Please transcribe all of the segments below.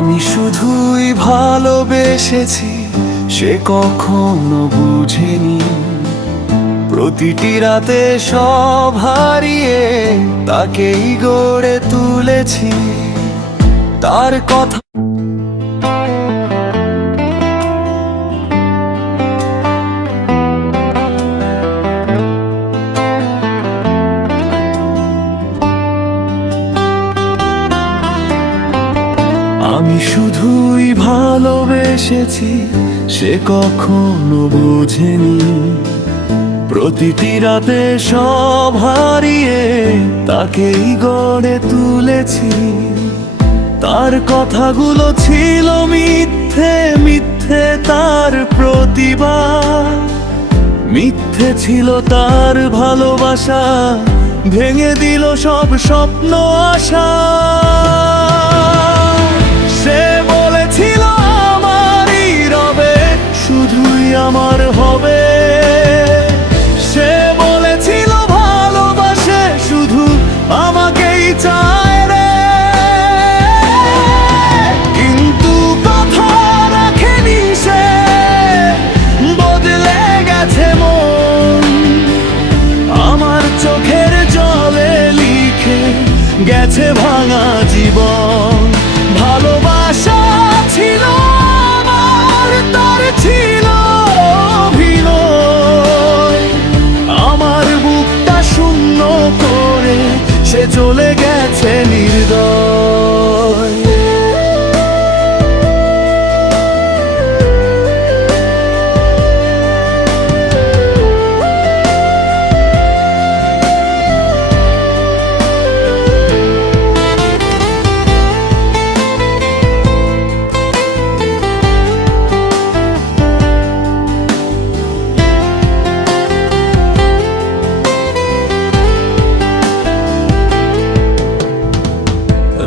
আমি শুধুই ভালোবেসেছি, সে কখনো বুঝেনি। প্রতিটি রাতে সব হারিয়ে তাকেই গড়ে তুলেছি। তার কথা আমি শুধুই ভালোবেসেছি, সে কখনো বুঝেনি। প্রতিটি রাতে সব হারিয়ে তাকেই গড়ে তুলেছি। তার কথাগুলো ছিল মিথ্যে, মিথ্যে তার প্রতিবাদ, মিথ্যে ছিল তার ভালোবাসা, ভেঙে দিল সব স্বপ্ন আশা। সে বলেছিল আমারই রবে, শুধুই আমার হবে। সে বলেছিল ভালোবাসে, শুধু আমাকেই চায় রে। কিন্তু কথা রাখেনি সে, বদলে গেছে মন। আমার চোখের জলে লিখে গেছে ভাঙা জীবন। ভালোবাসা ছিল আমার, তার ছিল অভিনয়। আমার বুকটা শূন্য করে সে চলে গেছে নির্দয়।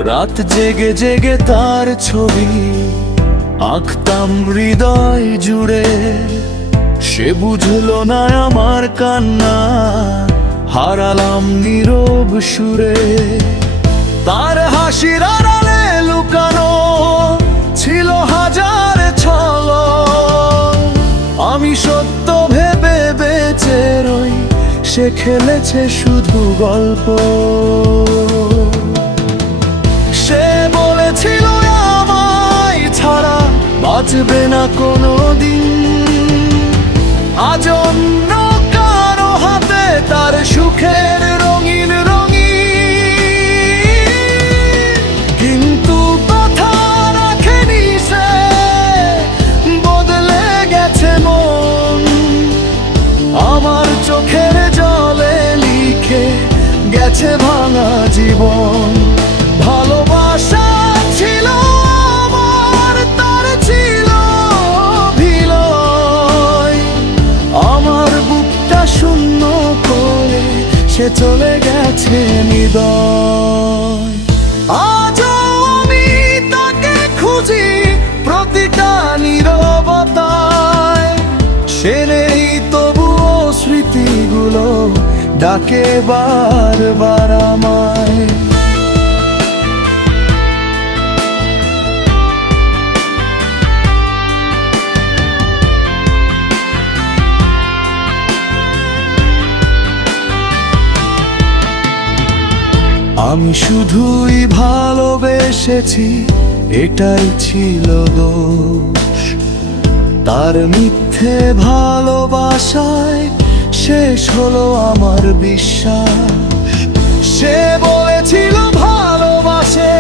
রাত জেগে জেগে তার ছবি আঁকতাম হৃদয় জুড়ে। সে বুঝলো না আমার কান্না, হারালাম নীরব সুরে। তার হাসির আড়ালে লুকানো ছিল হাজার ছলক। আমি সত্য ভেবে বেঁচে রই, সে খেলেছে শুধু গল্প। সে বলেছিল আমায় ছাড়া বাঁচবে না কোনো দিন। আজ অন্য কারো হাতে তার সুখের রঙিন রঙিন। কিন্তু কথা রাখেনি সে, বদলে গেছে মন। আমার চোখের জলে লিখে গেছে ভাঙা জীবন। ভালোবাসা ছিল আমার, তার ছিল অভিনয়। আমার বুকটা শূন্য করে সে চলে গেছে নির্দয়। আজও আমি তাকে খুঁজি প্রতিটা নীরবতায়। সে নেই তবুও স্মৃতিগুলো ডাকে বারবার আমায়। আমি শুধুই ভালোবেসেছি, এটাই ছিল দোষ। তার মিথ্যে ভালোবাসায় শেষ হলো আমার বিশ্বাস। সে বলেছিল ভালোবাসে,